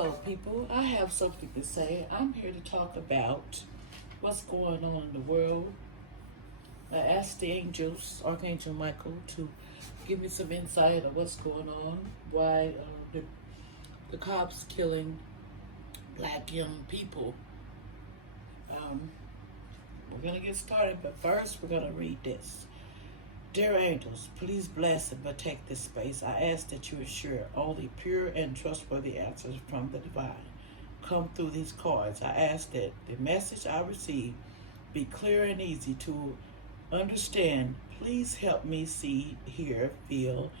Hello, people. I have something to say. I'm here to talk about what's going on in the world. I asked the angels, Archangel Michael, to give me some insight of what's going on, why the cops killing black young people. We're going to get started, but first we're going to read this. Dear angels, please bless and protect this space. I ask that you ensure only pure and trustworthy answers from the divine come through these cards. I ask that the message I receive be clear and easy to understand. Please help me see, hear, feel,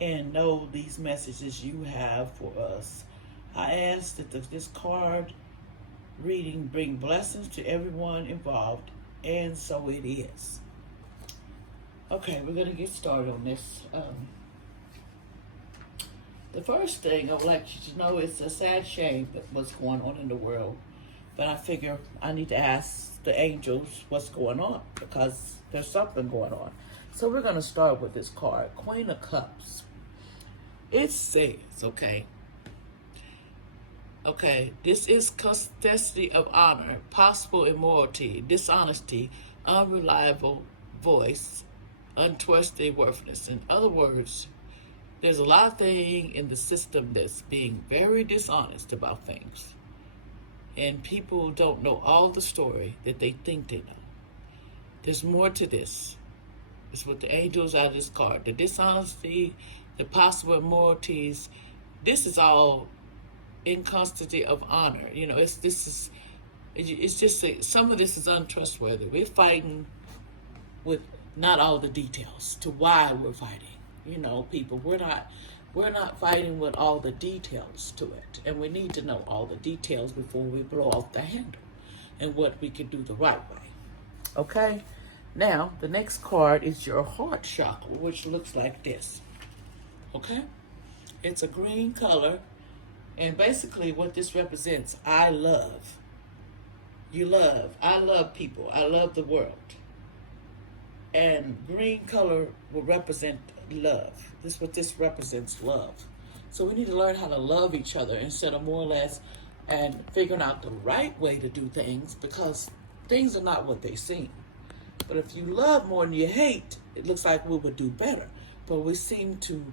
and know these messages you have for us. I ask that this card reading bring blessings to everyone involved, and so it is. Okay, we're going to get started on this. The first thing I would like you to know is a sad shame that what's going on in the world. But I figure I need to ask the angels what's going on because there's something going on. So we're going to start with this card, Queen of Cups. It says, okay, this is custody of honor, possible immorality, dishonesty, unreliable voice, untrustworthy worthiness. In other words, there's a lot of things in the system that's being very dishonest about things. And people don't know all the story that they think they know. There's more to this. It's what the angels out of this card. The dishonesty, the possible immoralities, this is all in custody of honor. You know, it's just some of this is untrustworthy. We're fighting with not all the details to why we're fighting. You know, people, we're not fighting with all the details to it. And we need to know all the details before we blow off the handle and what we can do the right way. Okay? Now, the next card is your heart chakra, which looks like this. Okay? It's a green color. And basically what this represents, I love. You love. I love people. I love the world. And green color will represent love. This represents love. So we need to learn how to love each other instead of more or less and figuring out the right way to do things, because things are not what they seem. But if you love more than you hate, it looks like we would do better. But we seem to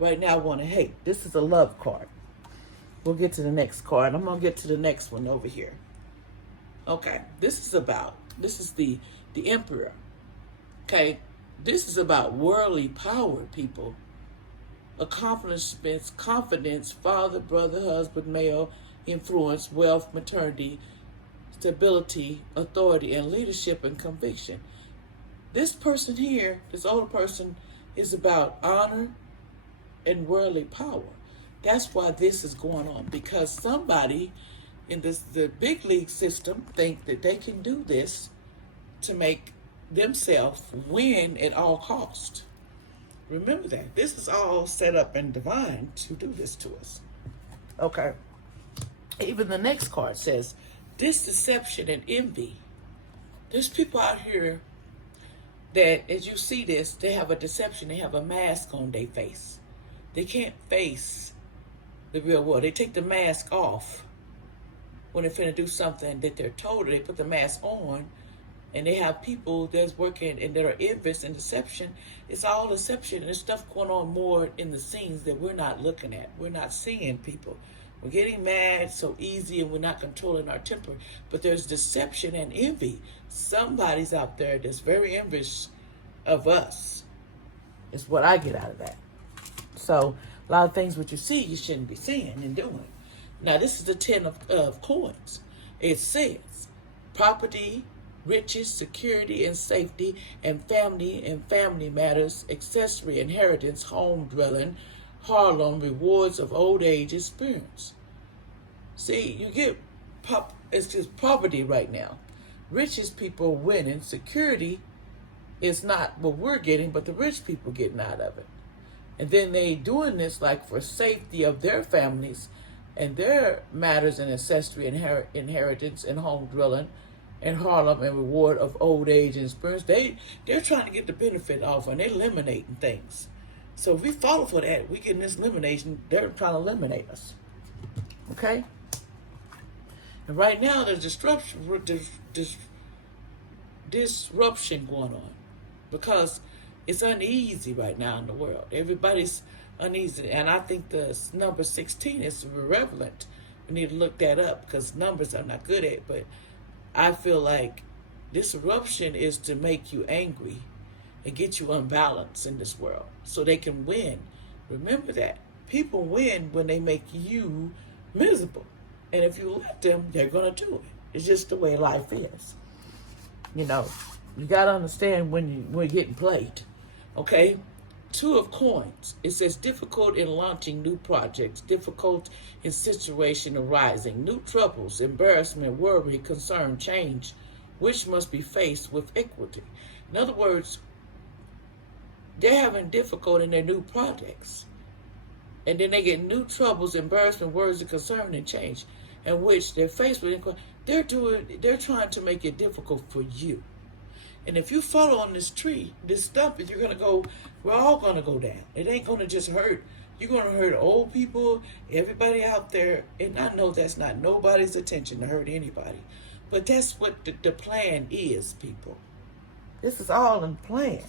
right now want to hate. This is a love card. We'll get to the next card. I'm going to get to the next one over here. Okay, this is the Emperor. Okay, this is about worldly power, people. Accomplishments, confidence, father, brother, husband, male, influence, wealth, maternity, stability, authority, and leadership and conviction. This person here, this older person, is about honor and worldly power. That's why this is going on, because somebody in the big league system think that they can do this to make themselves win at all cost. Remember that. This is all set up and divine to do this to us. Okay. Even the next card says, this deception and envy. There's people out here that, as you see this, they have a deception. They have a mask on their face. They can't face the real world. They take the mask off when they're finna do something that they're told. They put the mask on. And they have people that's working and that are envious and deception. It's all deception. And there's stuff going on more in the scenes that we're not looking at. We're not seeing people. We're getting mad so easy and we're not controlling our temper. But there's deception and envy. Somebody's out there that's very envious of us. Is what I get out of that. So a lot of things what you see, you shouldn't be seeing and doing. Now this is the 10 of coins. It says property, riches, security, and safety, and family matters, accessory, inheritance, home dwelling, Harlem, rewards of old age experience. See, you get it's just poverty right now. Riches people are winning. Security is not what we're getting, but the rich people getting out of it. And then they doing this like for safety of their families and their matters and ancestry, inheritance, and home dwelling, and Harlem, and reward of old age and experience. They're trying to get the benefit off, and they're eliminating things. So if we follow for that, we get this elimination. They're trying to eliminate us. Okay? And right now, there's disruption going on because it's uneasy right now in the world. Everybody's uneasy. And I think the number 16 is irrelevant. We need to look that up because numbers I'm not good at. But I feel like disruption is to make you angry and get you unbalanced in this world so they can win. Remember that. People win when they make you miserable. And if you let them, they're going to do it. It's just the way life is. You know, you got to understand when you're getting played. Okay? 2 of coins. It says difficult in launching new projects, difficult in situation arising, new troubles, embarrassment, worry, concern, change, which must be faced with equity. In other words, they're having difficulty in their new projects. And then they get new troubles, embarrassment, worries, and concern, and change, in which they're faced with. They're trying to make it difficult for you. And if you follow on this tree, this stump, you're gonna go. We're all gonna go down. It ain't gonna just hurt. You're gonna hurt old people, everybody out there. And I know that's not nobody's intention to hurt anybody, but that's what the plan is, people. This is all in plan.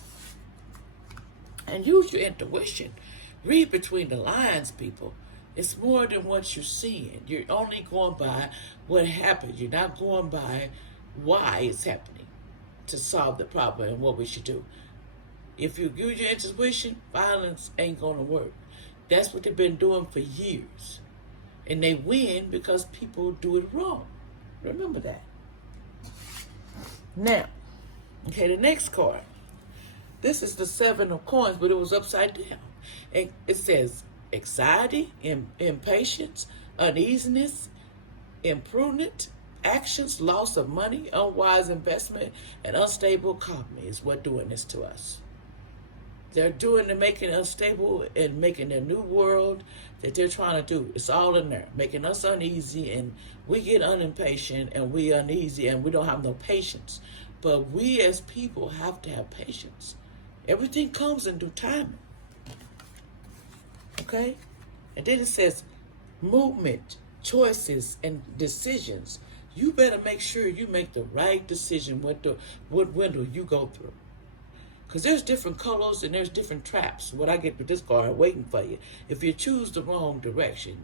And use your intuition. Read between the lines, people. It's more than what you're seeing. You're only going by what happened. You're not going by why it's happening to solve the problem and what we should do. If you use your intuition, violence ain't going to work. That's what they've been doing for years. And they win because people do it wrong. Remember that. Now, okay, the next card. This is the 7 of coins, but it was upside down. And it says anxiety, impatience, uneasiness, imprudent actions, loss of money, unwise investment, and unstable economy is what doing this to us. They're making us unstable and making a new world that they're trying to do. It's all in there, making us uneasy, and we get unimpatient and we uneasy and we don't have no patience. But we as people have to have patience. Everything comes in due time. Okay? And then it says movement, choices, and decisions. You better make sure you make the right decision what window you go through. Because there's different colors and there's different traps. What I get with this card waiting for you. If you choose the wrong direction,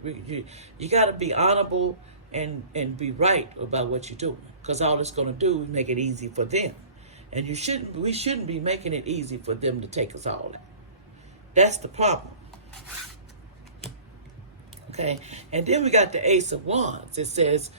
you got to be honorable and be right about what you're doing. Because all it's going to do is make it easy for them. And we shouldn't be making it easy for them to take us all out. That's the problem. Okay, and then we got the Ace of Wands. It says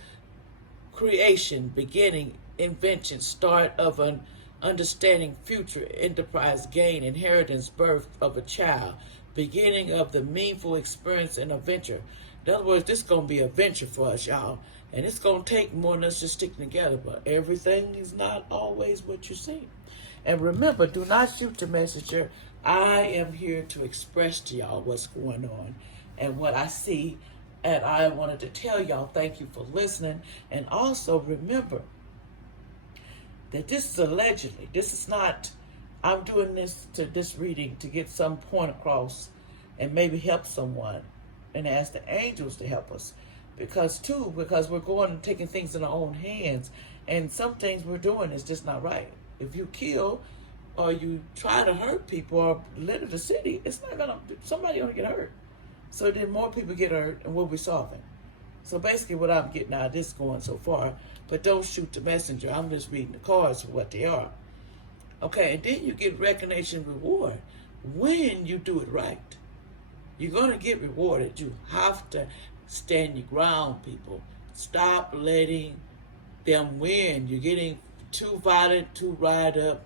creation, beginning, invention, start of an understanding, future, enterprise, gain, inheritance, birth of a child, beginning of the meaningful experience and adventure. In other words, this is going to be a venture for us, y'all. And it's going to take more than us just sticking together. But everything is not always what you see. And remember, do not shoot the messenger. I am here to express to y'all what's going on and what I see. And I wanted to tell y'all thank you for listening. And also remember that this is allegedly. This is not, I'm doing this reading to get some point across and maybe help someone and ask the angels to help us. Because we're going and taking things in our own hands. And some things we're doing is just not right. If you kill or you try to hurt people or litter the city, somebody gonna get hurt. So then more people get hurt and we'll be solving. So basically what I'm getting out of this going so far, but don't shoot the messenger. I'm just reading the cards for what they are. Okay, and then you get recognition reward when you do it right. You're gonna get rewarded. You have to stand your ground, people. Stop letting them win. You're getting too violent, too riled up,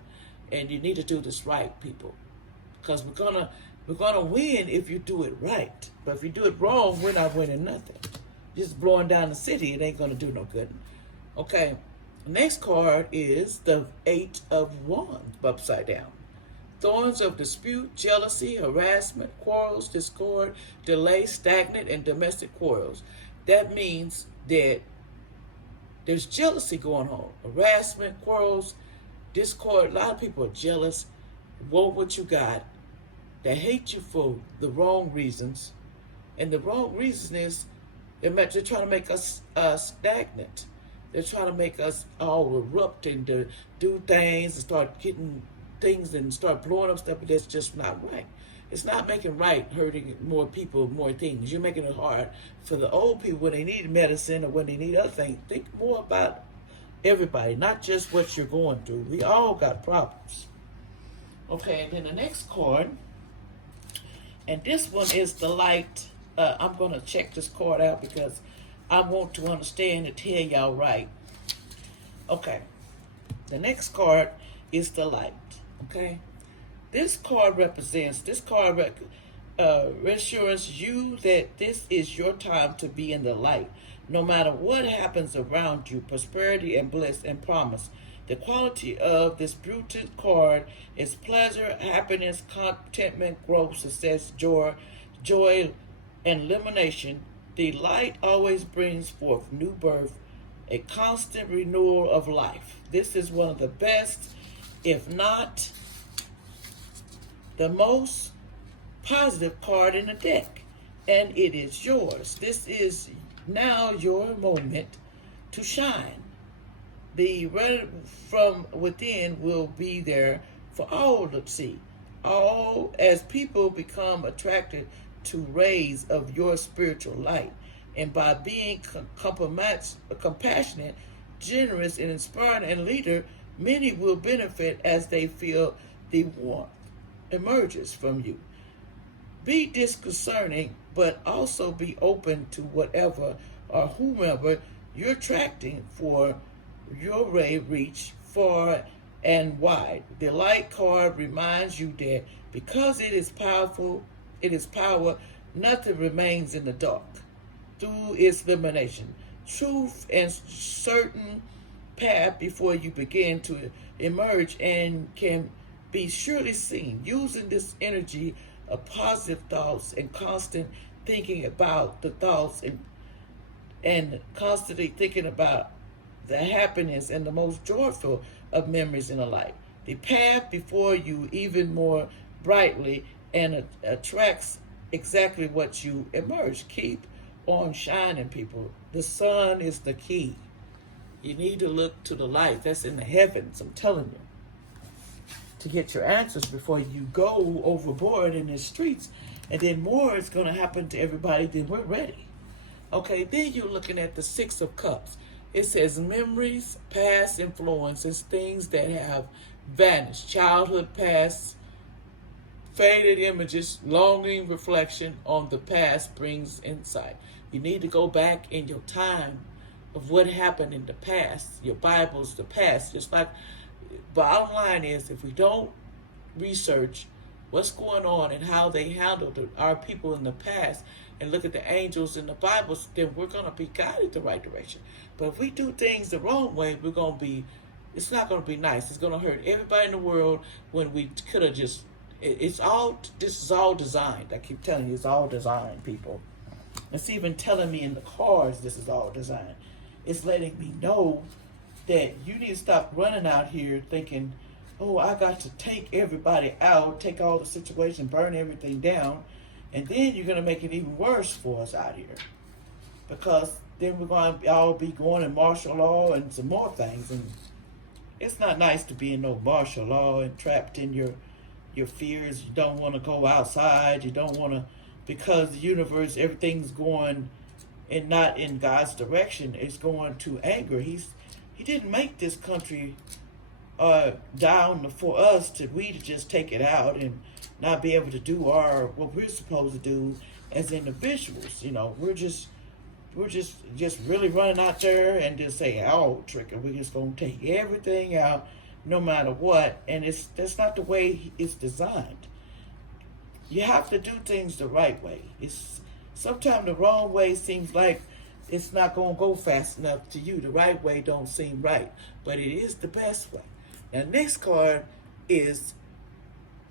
and you need to do this right, people. Because we're gonna win if you do it right. But if you do it wrong, we're not winning nothing. Just blowing down the city, it ain't gonna do no good. Okay, next card is the 8 of Wands upside down. Thorns of dispute, jealousy, harassment, quarrels, discord, delay, stagnant, and domestic quarrels. That means that there's jealousy going on. Harassment, quarrels, discord. A lot of people are jealous, want what you got. They hate you for the wrong reasons. And the wrong reason is They're trying to make us stagnant. They're trying to make us all erupt and to do things and start getting things and start blowing up stuff, but that's just not right. It's not making right, hurting more people, more things. You're making it hard for the old people when they need medicine or when they need other things. Think more about everybody, not just what you're going through. We all got problems. Okay, and then the next card, and this one is the light. I'm going to check this card out because I want to understand and tell y'all right. Okay, the next card is the light. Okay, this card reassures you that this is your time to be in the light. No matter what happens around you, prosperity and bliss and promise. The quality of this beautiful card is pleasure, happiness, contentment, growth, success, joy, and elimination. The light always brings forth new birth, a constant renewal of life. This is one of the best, if not the most positive card in the deck, and it is yours. This is now your moment to shine. The red from within will be there for all to see. All as people become attracted to rays of your spiritual light. And by being compassionate, generous, and inspiring and leader, many will benefit as they feel the warmth emerges from you. Be disconcerting, but also be open to whatever or whomever you're attracting for your ray reach far and wide. The light card reminds you that because it is powerful, it is power, nothing remains in the dark. Through its illumination, truth and certain path before you begin to emerge and can be surely seen. Using this energy of positive thoughts and constant thinking about the thoughts and constantly thinking about the happiness and the most joyful of memories in a life. The path before you even more brightly and attracts exactly what you emerge. Keep on shining, people. The sun is the key. You need to look to the light that's in the heavens, I'm telling you, to get your answers before you go overboard in the streets. And then more is going to happen to everybody, then we're ready. Okay, then you're looking at the Six of Cups. It says memories, past influences, things that have vanished, childhood past, faded images, longing reflection on the past brings insight. You need to go back in your time of what happened in the past. Your Bible's the past. Just like, bottom line is, if we don't research what's going on and how they handled our people in the past and look at the angels in the Bible, then we're going to be guided the right direction. But if we do things the wrong way, it's not going to be nice. It's going to hurt everybody in the world when we could have just, this is all designed. I keep telling you, it's all designed, people. It's even telling me in the cards this is all designed. It's letting me know that you need to stop running out here thinking, oh, I got to take everybody out, take all the situation, burn everything down, and then you're going to make it even worse for us out here. Because then we're going to all be going in martial law and some more things. And it's not nice to be in no martial law and trapped in your fears. You don't want to go outside. You don't want to, because the universe, everything's going and not in God's direction. It's going to anger. He didn't make this country down for us to just take it out and not be able to do what we're supposed to do as individuals. You know, we're just really running out there and just saying, oh, Tricker, we're just gonna take everything out no matter what. And that's not the way it's designed. You have to do things the right way. Sometimes the wrong way seems like it's not gonna go fast enough to you. The right way don't seem right, but it is the best way. Now, next card is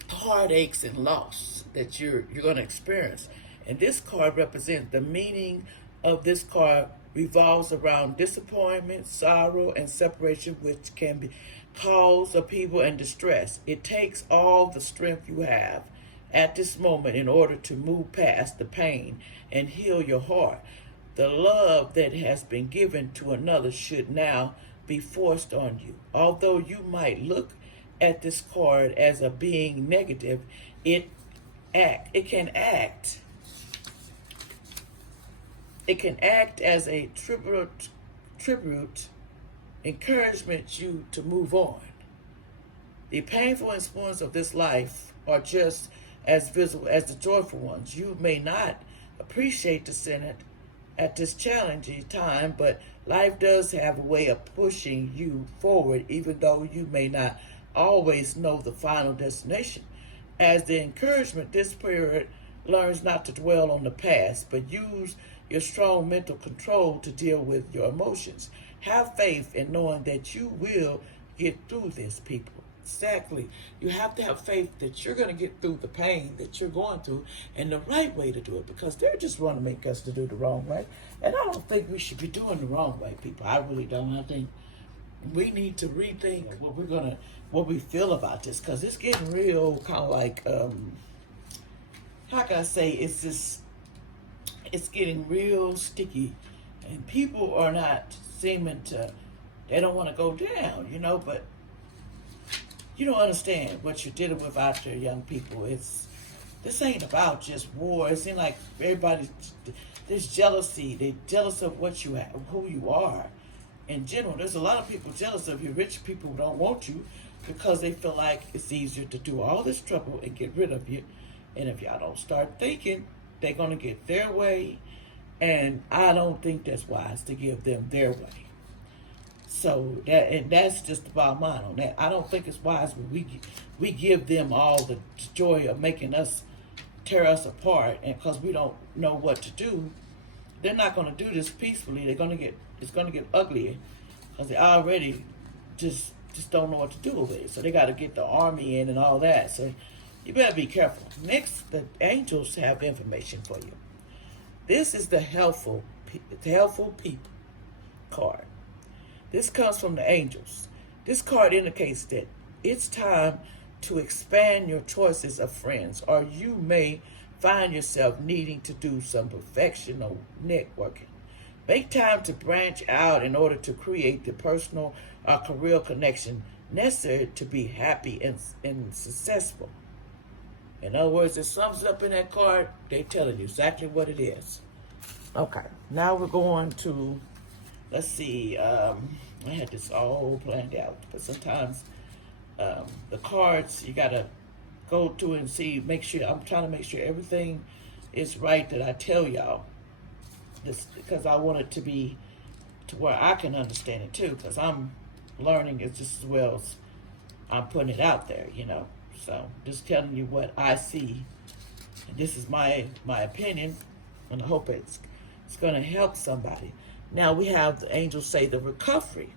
heartaches and loss that you're going to experience. And this card represents the meaning of this card revolves around disappointment, sorrow, and separation, which can be cause upheaval and distress. It takes all the strength you have at this moment in order to move past the pain and heal your heart. The love that has been given to another should now be forced on you. Although you might look at this card as a being negative, it can act as a tribute encouragement you to move on. The painful influence of this life are just as visible as the joyful ones. You may not appreciate the Senate at this challenging time, but life does have a way of pushing you forward, even though you may not always know the final destination. As the encouragement, this period learns not to dwell on the past, but use your strong mental control to deal with your emotions. Have faith in knowing that you will get through this, people. Exactly. You have to have faith that you're going to get through the pain that you're going through, and the right way to do it, because they're just want to make us to do the wrong way. And I don't think we should be doing the wrong way, people. I really don't. I think we need to rethink what we feel about this, because it's getting real kind of like, how can I say, it's getting real sticky, and people are not seeming to, they don't want to go down, but you don't understand what you're dealing with out there, young people. This ain't about just war. It seems like there's jealousy. They're jealous of what you have, who you are. In general, there's a lot of people jealous of you. Rich people who don't want you because they feel like it's easier to do all this trouble and get rid of you. And if y'all don't start thinking, they're going to get their way. And I don't think that's wise to give them their way. So that's just the bottom line on that. I don't think it's wise when we give them all the joy of making us tear us apart, and because we don't know what to do, they're not going to do this peacefully. It's going to get uglier because they already just don't know what to do with it. So they got to get the army in and all that. So you better be careful. Next, the angels have information for you. This is the helpful people card. This comes from the angels. This card indicates that it's time to expand your choices of friends, or you may find yourself needing to do some professional networking. Make time to branch out in order to create the personal or career connection necessary to be happy and successful. In other words, it sums up in that card. They telling you exactly what it is. Okay, now we're going to, let's see, I had this all planned out, but sometimes the cards, you got to go through and see, I'm trying to make sure everything is right that I tell y'all. This, because I want it to be to where I can understand it too, because I'm learning it just as well as I'm putting it out there, So just telling you what I see. And this is my opinion, and I hope it's going to help somebody. Now we have the angels say the recovery.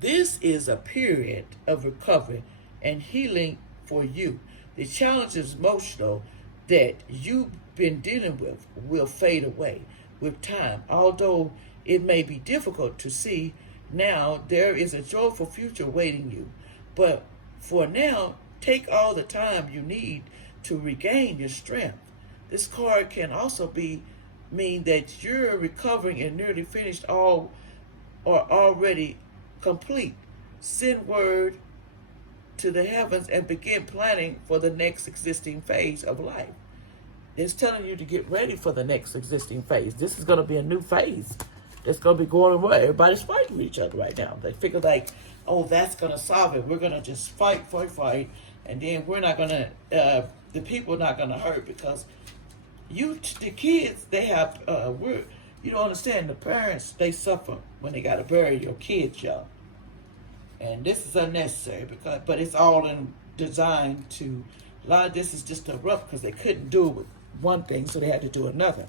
This is a period of recovery and healing for you. The challenges emotional that you've been dealing with will fade away with time. Although it may be difficult to see now, there is a joyful future waiting you. But for now, take all the time you need to regain your strength. This card can also mean that you're recovering and nearly finished all or already complete. Send word to the heavens and begin planning for the next existing phase of life. It's telling you to get ready for the next existing phase. This is going to be a new phase. It's going to be going away. Everybody's fighting with each other right now. They figure like, oh, that's going to solve it. We're going to just fight. And then we're not going to, the people are not going to hurt because the kids, they have, you don't understand, the parents, they suffer when they got to bury your kids, y'all. And this is unnecessary but it's all designed to, a lot of this is just abrupt because they couldn't do it with one thing, so they had to do another.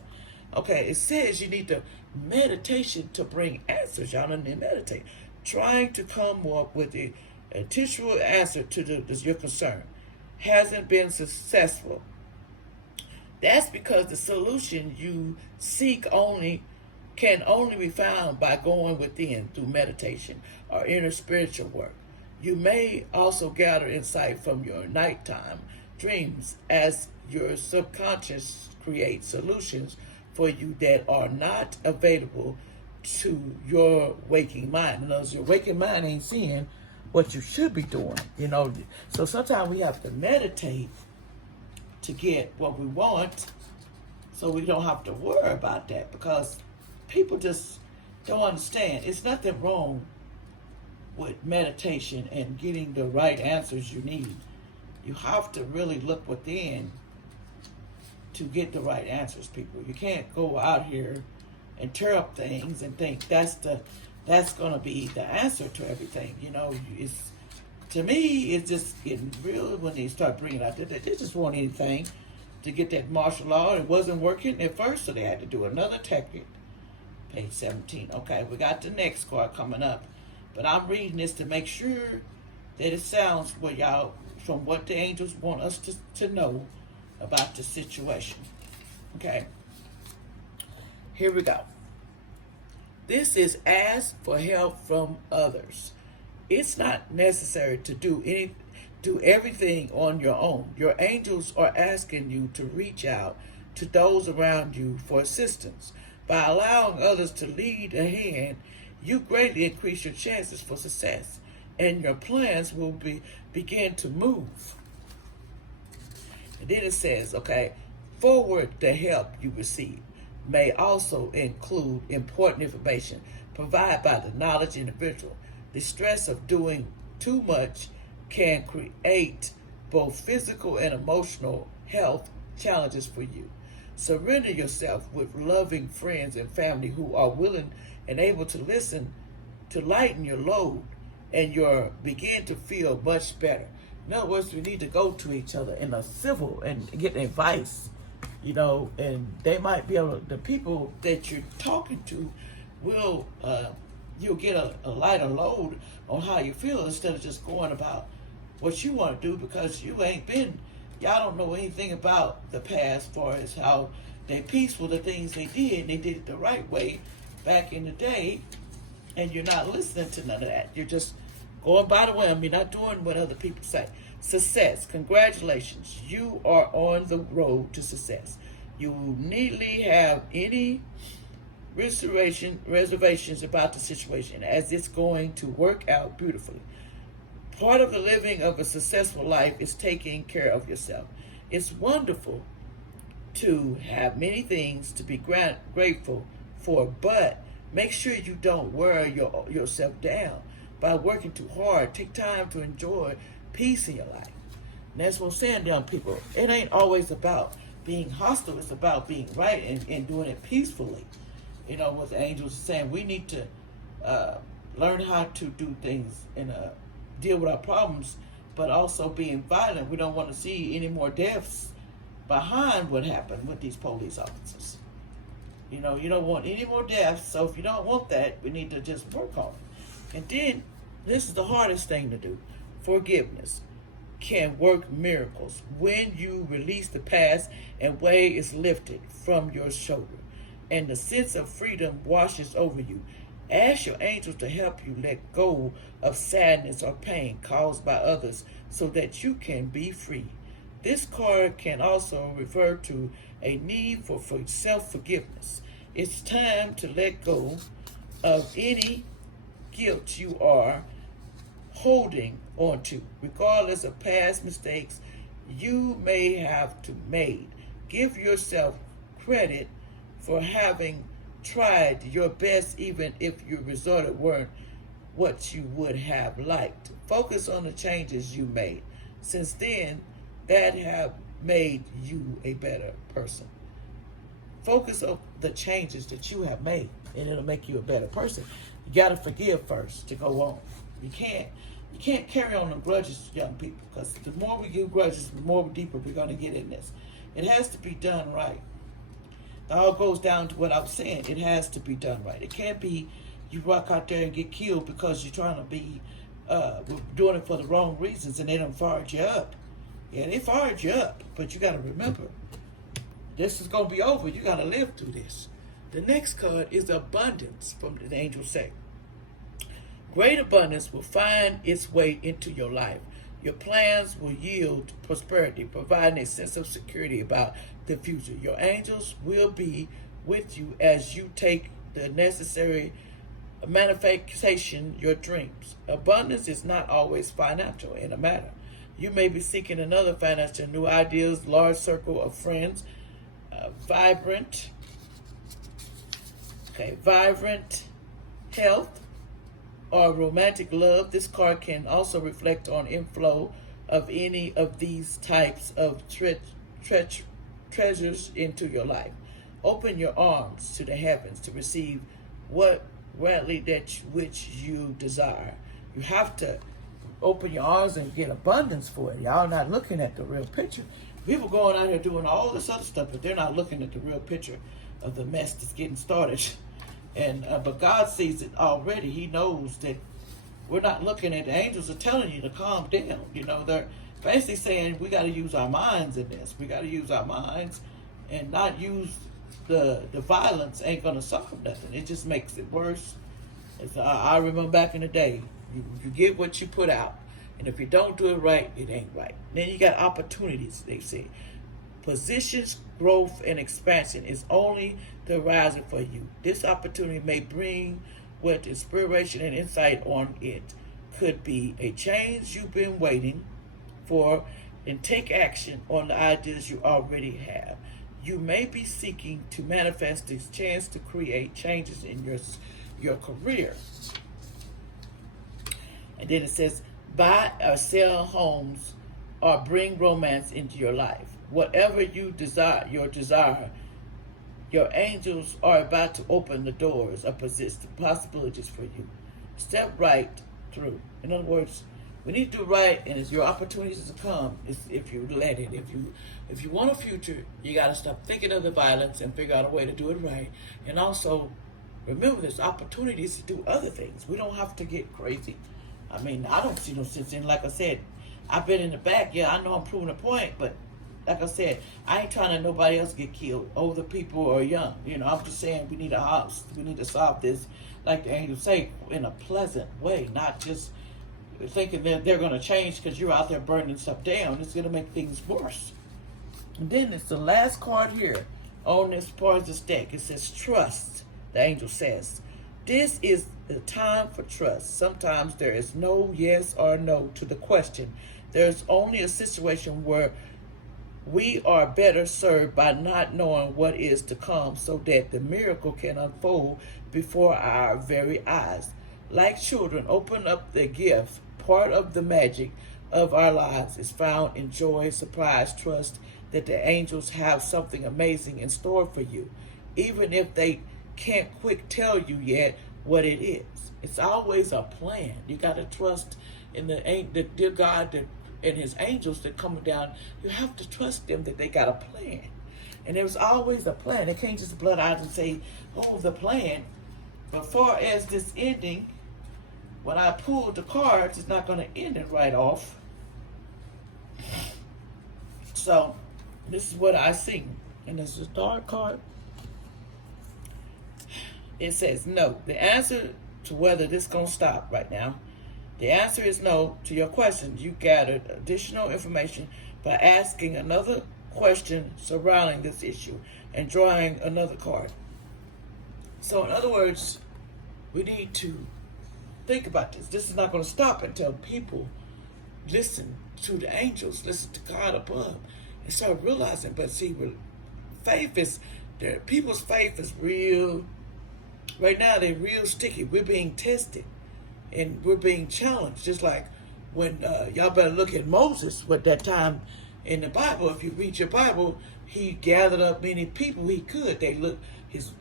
Okay, it says you need to meditation to bring answers. Y'all need to meditate. Trying to come up with a intentional answer to your concern hasn't been successful. That's because the solution you seek can only be found by going within through meditation or inner spiritual work. You may also gather insight from your nighttime dreams as your subconscious creates solutions for you that are not available to your waking mind. In other words, your waking mind ain't seeing what you should be doing, you know. So sometimes we have to meditate to get what we want, so we don't have to worry about that, because people just don't understand. It's nothing wrong with meditation and getting the right answers you need. You have to really look within to get the right answers, people. You can't go out here and tear up things and think that's going to be the answer to everything. You know, it's, to me, it's just getting real when they start bringing out that they just want anything to get that martial law. It wasn't working at first, so they had to do another technique. Page 17. Okay, we got the next card coming up, but I'm reading this to make sure that it sounds for y'all from what the angels want us to know about the situation. Okay, here we go. This is ask for help from others. It's not necessary to do everything on your own. Your angels are asking you to reach out to those around you for assistance. By allowing others to lead a hand, you greatly increase your chances for success, and your plans will begin to move. And then it says, okay, forward the help you receive may also include important information provided by the knowledge individual. The stress of doing too much can create both physical and emotional health challenges for you. Surrender yourself with loving friends and family who are willing and able to listen to lighten your load, and you'll begin to feel much better. In other words, we need to go to each other in a civil and get advice, you know, and they might be able to, the people that you're talking to will, you'll get a lighter load on how you feel instead of just going about what you want to do, because y'all don't know anything about the past as far as how they're peaceful, the things they did it the right way back in the day, and you're not listening to none of that. You're just going by the whim. You're not doing what other people say. Success. Congratulations. You are on the road to success. You needly have any reservations about the situation, as it's going to work out beautifully. Part of the living of a successful life is taking care of yourself. It's wonderful to have many things to be grateful for, but make sure you don't wear yourself down by working too hard. Take time to enjoy peace in your life. And that's what I'm saying, young people. It ain't always about being hostile. It's about being right and doing it peacefully. You know, what the angels are saying, we need to learn how to do things and deal with our problems, but also being violent. We don't want to see any more deaths behind what happened with these police officers. You know, you don't want any more deaths, so if you don't want that, we need to just work on it. And then, this is the hardest thing to do. Forgiveness can work miracles. When you release the past and weight is lifted from your shoulder, and the sense of freedom washes over you, ask your angels to help you let go of sadness or pain caused by others so that you can be free. This card can also refer to a need for self-forgiveness. It's time to let go of any guilt you are holding on to, regardless of past mistakes you may have made. Give yourself credit for having tried your best, even if your results weren't what you would have liked. Focus on the changes you made since then that have made you a better person. Focus on the changes that you have made, and it'll make you a better person. You got to forgive first to go on. You can't carry on the grudges, young people, because the more we give grudges, the more deeper we're going to get in this. It has to be done right. It all goes down to what I was saying. It has to be done right. It can't be you rock out there and get killed because you're trying to be doing it for the wrong reasons, and they done fired you up. Yeah, they fired you up, but you got to remember, this is going to be over. You got to live through this. The next card is abundance from the angels say. Great abundance will find its way into your life. Your plans will yield prosperity, providing a sense of security about the future. Your angels will be with you as you take the necessary manifestation your dreams. Abundance is not always financial in a matter. You may be seeking another financial, new ideas, large circle of friends, vibrant health, or romantic love. This card can also reflect on inflow of any of these types of treasures into your life. Open your arms to the heavens to receive what gladly that which you desire. You have to open your arms and get abundance for it. Y'all not looking at the real picture. People going out here doing all this other stuff, but they're not looking at the real picture of the mess that's getting started. And but God sees it already. He knows that we're not looking at. The angels are telling you to calm down. You know, they're basically saying we got to use our minds in this. We got to use our minds and not use the violence. Ain't gonna solve nothing. It just makes it worse. I remember back in the day, you get what you put out, and if you don't do it right, it ain't right. Then you got opportunities. They say positions, growth, and expansion is only the horizon for you. This opportunity may bring with inspiration and insight on it. Could be a change you've been waiting for, and take action on the ideas you already have. You may be seeking to manifest this chance to create changes in your career. And then it says, buy or sell homes or bring romance into your life. Whatever you desire, your angels are about to open the doors of possibilities for you. Step right through. In other words, we need to do right, and it's your opportunities to come. It's if you let it. If you want a future, you got to stop thinking of the violence and figure out a way to do it right. And also, remember, there's opportunities to do other things. We don't have to get crazy. I mean, I don't see no sense in. Like I said, I've been in the back. Yeah, I know I'm proving a point, but like I said, I ain't trying to nobody else get killed, older people or young. You know, I'm just saying we need to solve this, like the angels say, in a pleasant way, not just thinking that they're going to change because you're out there burning stuff down. It's going to make things worse. And then it's the last card here on this part of this deck. It says trust. The angel says, this is the time for trust. Sometimes there is no yes or no to the question. There's only a situation where we are better served by not knowing what is to come so that the miracle can unfold before our very eyes. Like children, open up the gift. Part of the magic of our lives is found in joy, surprise, trust that the angels have something amazing in store for you, even if they can't quick tell you yet what it is. It's always a plan. You got to trust in the dear God and his angels that come down. You have to trust them that they got a plan. And there's always a plan. They can't just blood out and say, oh, the plan. But far as this ending, when I pulled the cards, it's not going to end it right off. So, this is what I see. And this is a dark card. It says no. The answer to whether this is going to stop right now, the answer is no to your question. You gathered additional information by asking another question surrounding this issue and drawing another card. So, in other words, we need to think about this. This is not going to stop until people listen to the angels, listen to God above, and start realizing. But see, faith is there. People's faith is real. Right now, they're real sticky. We're being tested, and we're being challenged. Just like when y'all better look at Moses. At that time in the Bible, if you read your Bible, he gathered up many people he could. They looked.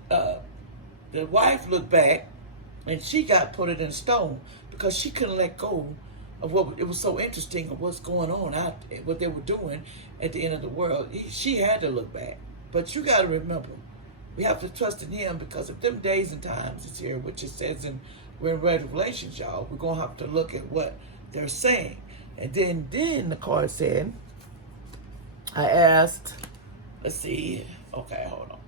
The wife looked back, and she got put it in stone because she couldn't let go of what it was so interesting of what's going on out there, what they were doing at the end of the world. She had to look back. But you got to remember, we have to trust in him because if them days and times is here, which it says we're in Revelations, y'all, we're going to have to look at what they're saying. And then the card said, I asked, let's see, okay, hold on.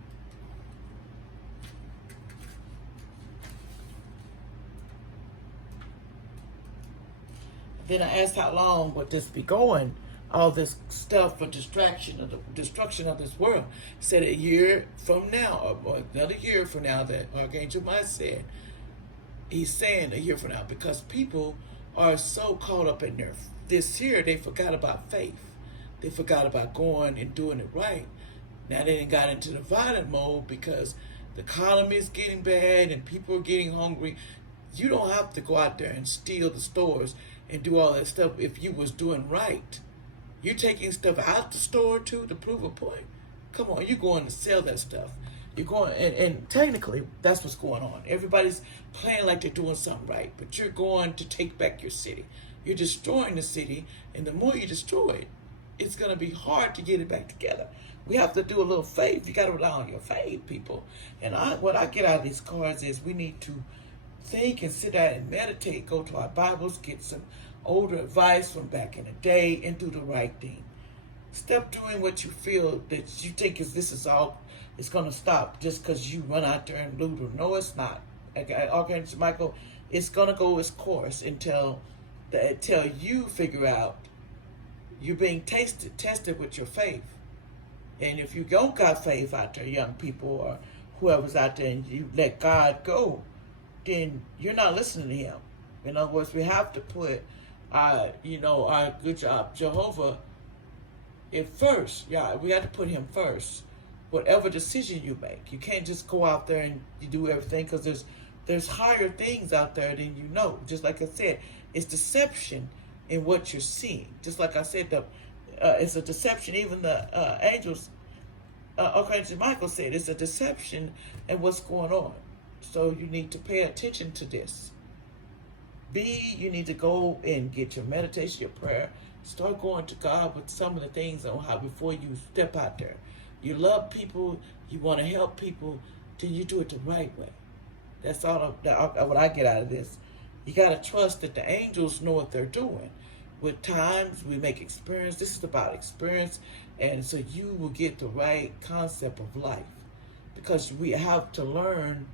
Then I asked how long would this be going all this stuff for destruction of this world. Said a year from now, or another year from now, that Archangel Michael said. He's saying a year from now, because people are so caught up in this year, they forgot about faith. They forgot about going and doing it right. Now they done got into the violent mode because the economy is getting bad and people are getting hungry. You don't have to go out there and steal the stores and do all that stuff if you was doing right. You're taking stuff out the store too to prove a point. Come on, you're going to sell that stuff. You're going, and technically that's what's going on. Everybody's playing like they're doing something right, but you're going to take back your city. You're destroying the city, and the more you destroy it, it's going to be hard to get it back together. We have to do a little faith. You got to rely on your faith, people. And what I get out of these cards is we need to think and sit down and meditate, go to our Bibles, get some older advice from back in the day, and do the right thing. Stop doing what you feel that you think this is all it's going to stop just because you run out there and loot them. No, it's not. Archangel Michael, it's going to go its course until you figure out you're being tested with your faith. And if you don't got faith out there, young people or whoever's out there, and you let God go, then you're not listening to him. In other words, we have to put our good job, Jehovah, in first. Yeah, we have to put him first. Whatever decision you make, you can't just go out there and you do everything, because there's higher things out there than you know. Just like I said, it's deception in what you're seeing. Just like I said, it's a deception. Even the angels, Archangel Michael said, it's a deception in what's going on. So you need to pay attention to this. You need to go and get your meditation, your prayer. Start going to God with some of the things on how before you step out there. You love people, you want to help people, then you do it the right way. That's all what I get out of this. You got to trust that the angels know what they're doing. With times, we make experience. This is about experience, and so you will get the right concept of life. Because we have to learn,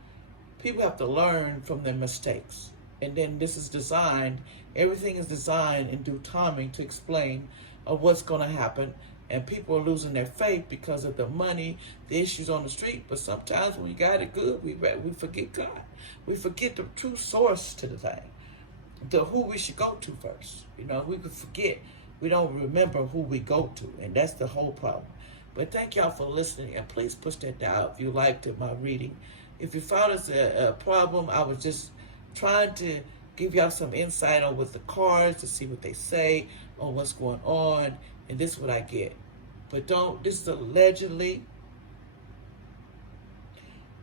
people have to learn from their mistakes. And then this is designed, everything is designed in due timing to explain what's going to happen. And people are losing their faith because of the money, the issues on the street. But sometimes when you got it good, we forget God. We forget the true source to the thing, who we should go to first. We could forget. We don't remember who we go to, and that's the whole problem. But thank y'all for listening, and please push that down if you liked my reading. If you found it's a problem, I was just trying to give y'all some insight on with the cards to see what they say on what's going on, and this is what I get. But this is allegedly,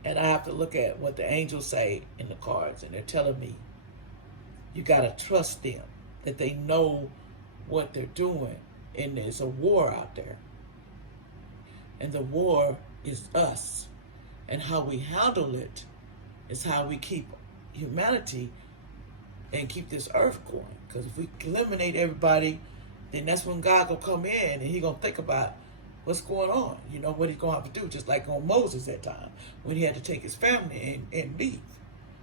and I have to look at what the angels say in the cards, and they're telling me you got to trust them, that they know what they're doing, and there's a war out there. And the war is us, and how we handle it is how we keep humanity and keep this earth going. Because if we eliminate everybody, then that's when God gonna come in and he gonna think about what's going on. What he's gonna have to do, just like on Moses that time when he had to take his family and leave.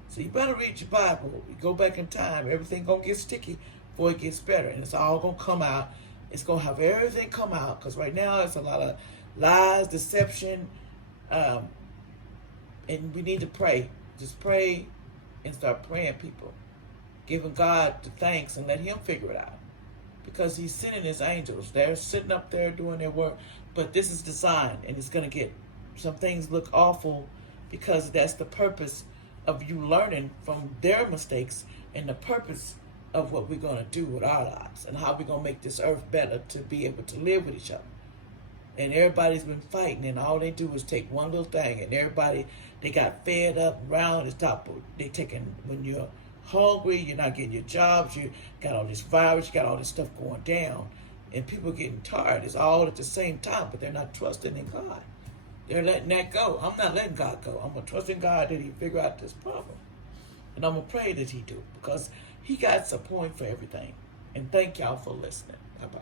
So you better read your Bible. You go back in time, everything gonna get sticky before it gets better, and it's all gonna come out. It's gonna have everything come out, because right now it's a lot of lies, deception, and we need to pray. Just pray and start praying, people, giving God the thanks and let him figure it out. Because he's sending his angels. They're sitting up there doing their work. But this is designed, and it's going to get some things look awful, because that's the purpose of you learning from their mistakes, and the purpose of what we're going to do with our lives and how we're going to make this earth better to be able to live with each other. And everybody's been fighting, and all they do is take one little thing, and everybody, they got fed up around the top. They taking, when you're hungry, you're not getting your jobs, you got all this virus, you got all this stuff going down, and people getting tired. It's all at the same time, but they're not trusting in God. They're letting that go. I'm not letting God go. I'm going to trust in God that he figure out this problem. And I'm going to pray that he do, because he got a point for everything. And thank y'all for listening. Bye-bye.